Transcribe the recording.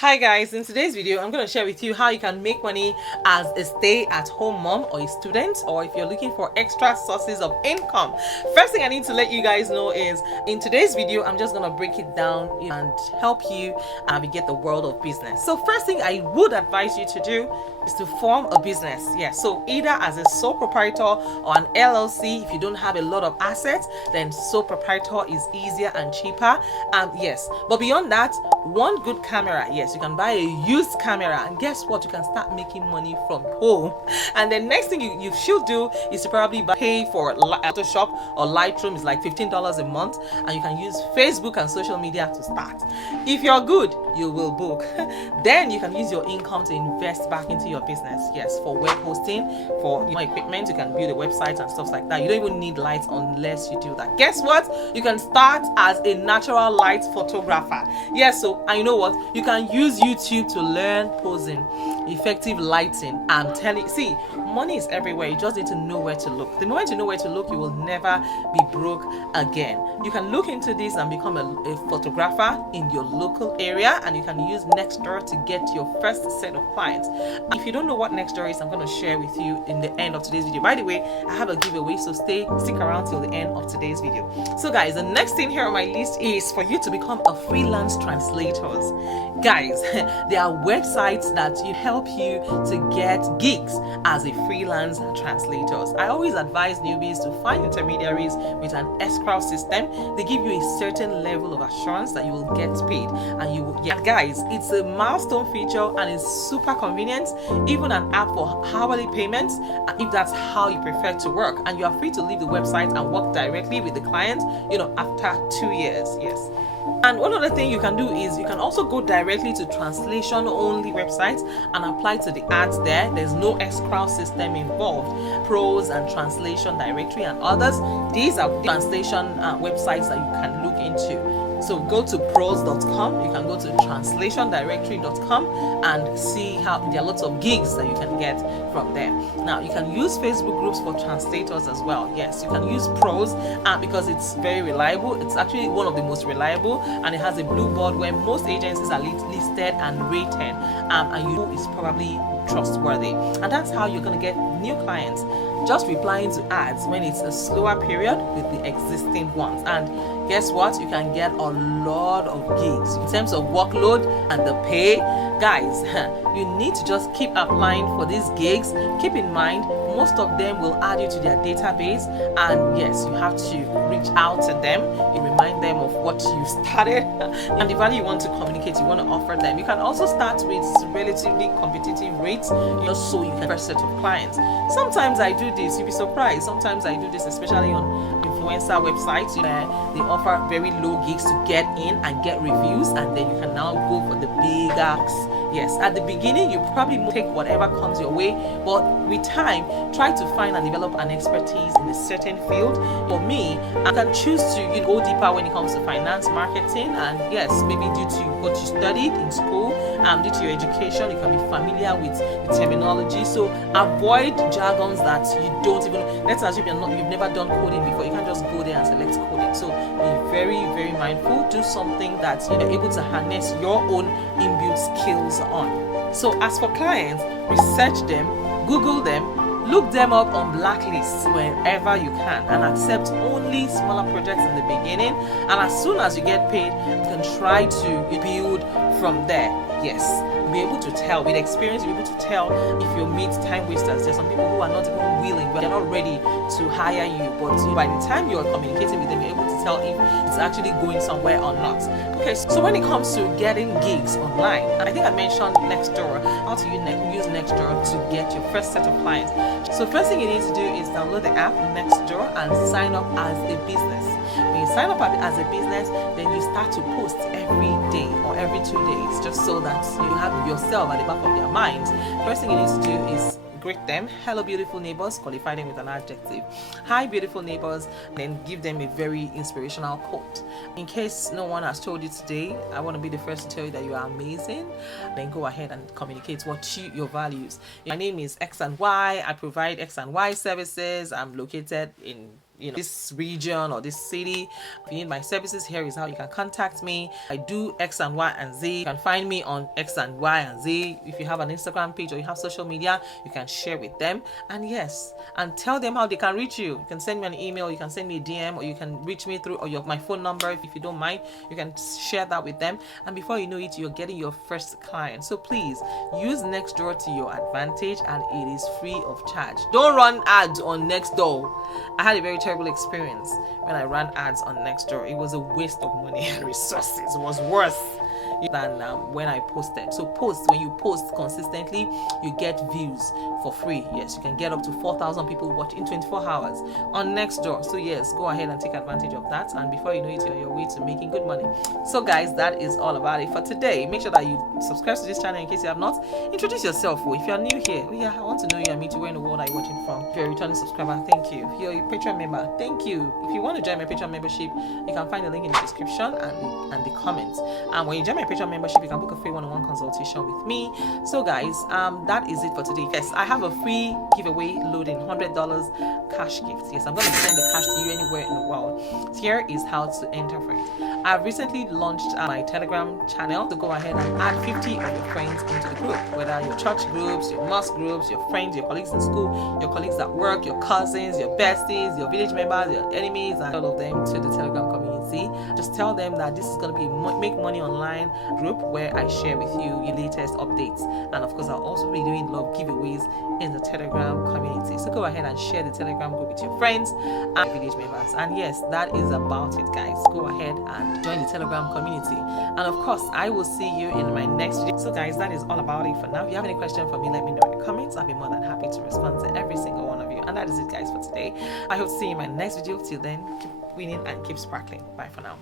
Hi guys, in today's video I'm going to share with you how you can make money as a stay-at-home mom or a student, or if you're looking for extra sources of income. First thing I need to let you guys know is in today's video I'm just going to break it down and help you navigate the world of business. So first thing I would advise you to do is to form a business. So either as a sole proprietor or an LLC. If you don't have a lot of assets, then sole proprietor is easier and cheaper. But beyond that, one good camera, you can buy a used camera, and guess what, you can start making money from home. And the next thing you should do is to probably pay for Photoshop or Lightroom. Is like $15 a month, and you can use Facebook and social media to start. If you're good, you will book. Then you can use your income to invest back into your business. For web hosting, for equipment, you can build a website and stuff like that. You don't even need lights unless you do that. Guess what, you can start as a natural light photographer. And you know what, you can use YouTube to learn posing, effective lighting. I'm telling you, see, money is everywhere. You just need to know where to look. The moment you know where to look, you will never be broke again. You can look into this and become a photographer in your local area, and you can use Nextdoor to get your first set of clients. If you don't know what Nextdoor is, I'm going to share with you in the end of today's video. By the way, I have a giveaway, so stick around till the end of today's video. So guys, the next thing here on my list is for you to become a freelance translator. Guys, there are websites that help you to get gigs as a freelance translator. I always advise newbies to find intermediaries with an escrow system. They give you a certain level of assurance that you will get paid, and you will get. Guys, it's a milestone feature and it's super convenient. Even an app for hourly payments, if that's how you prefer to work, and you are free to leave the website and work directly with the client, after 2 years. And one other thing you can do is you can also go directly to translation only websites and apply to the ads there. There's no escrow system involved. Pros and Translation Directory and others, these are translation websites that you can look into. So go to pros.com, you can go to translationdirectory.com and see how there are lots of gigs that you can get from there. Now you can use Facebook groups for translators as well. Yes, you can use Pros because it's very reliable. It's actually one of the most reliable, and it has a blue board where most agencies are listed and rated, and you is probably trustworthy. And that's how you're going to get new clients, just replying to ads when it's a slower period with the existing ones. And guess what, you can get a lot of gigs in terms of workload and the pay. Guys, you need to just keep applying for these gigs. Keep in mind, most of them will add you to their database, and yes, you have to reach out to them. You remind them of what you started and the value you want to communicate, you want to offer them. You can also start with relatively competitive rates, just so you can first set of clients. Sometimes I do this, you'll be surprised. Sometimes I do this, especially on influencer websites where they offer very low gigs to get in and get reviews, and then you can now go for the bigger. At the beginning you probably take whatever comes your way, but with time try to find and develop an expertise in a certain field. For me, I can choose to go deeper when it comes to finance, marketing, and yes, maybe due to what you studied in school, due to your education, you can be familiar with the terminology. So avoid jargons that you don't even. Let's assume you've never done coding before. You can't just go there and select coding. So be very, very mindful. Do something that you're able to harness your own inbuilt skills on. So as for clients, research them, Google them, look them up on blacklists wherever you can, and accept only smaller projects in the beginning. And as soon as you get paid, you can try to build from there. You'll be able to tell with experience. You'll be able to tell if you meet time wasters. There's some people who are not even willing, they're not ready to hire you, but by the time you're communicating with them, you're able to tell if it's actually going somewhere or not. Okay, so when it comes to getting gigs online, I think I mentioned Nextdoor, how to use Nextdoor to get your first set of clients. So first thing you need to do is download the app Nextdoor and sign up as a business. When you sign up as a business, then you start to post every day or every 2 days, just so that you have yourself at the back of their minds. First thing you need to do is greet them. Hello, beautiful neighbors. Qualify them with an adjective. Hi, beautiful neighbors. And then give them a very inspirational quote. In case no one has told you today, I want to be the first to tell you that you are amazing. Then go ahead and communicate your values. My name is X and Y. I provide X and Y services. I'm located in this region or this city. If you need my services, here is how you can contact me. I do X and Y and Z. You can find me on X and Y and Z. If you have an Instagram page or you have social media, you can share with them. And yes, and tell them how they can reach you. You can send me an email, you can send me a DM, or you can reach me through my phone number. If you don't mind, you can share that with them. And before you know it, you're getting your first client. So please use Nextdoor to your advantage, and it is free of charge. Don't run ads on Nextdoor. I had a very terrible experience when I ran ads on Nextdoor. It was a waste of money and resources. It was worse than when I posted. So when you post consistently, you get views for free. Yes, you can get up to 4,000 people watch in 24 hours on Nextdoor. So yes, go ahead and take advantage of that, and before you know it, you're on your way to making good money. So guys, that is all about it for today. Make sure that you subscribe to this channel in case you have not. Introduce yourself. If you're new here, I want to know you and meet you. Where in the world are you watching from? If you're a returning subscriber, thank you. If you're a Patreon member, thank you. If you want to join my Patreon membership, you can find the link in the description and the comments. And when you join my Patreon membership, you can book a free one-on-one consultation with me. So guys, that is it for today. Yes, I have a free giveaway loading $100 cash gift. Yes, I'm going to send the cash to you anywhere in the world. Here is how to enter for it. I've recently launched my Telegram channel. So go ahead and add 50 of your friends into the group, whether your church groups, your mosque groups, your friends, your colleagues in school, your colleagues at work, your cousins, your besties, your village members, your enemies, and all of them to the Telegram community. Just tell them that this is going to be a Make Money Online group where I share with you your latest updates, and of course I'll also be doing love giveaways in the Telegram community. So go ahead and share the Telegram group with your friends and village members. And yes, that is about it, guys. Go ahead and join the Telegram community, and of course I will see you in my next video. So guys, that is all about it for now. If you have any question for me, let me know in the comments. I'll be more than happy to respond to every single one of you. And that is it, guys, for today. I hope to see you in my next video. Till then, keep winning and keep sparkling. Bye for now.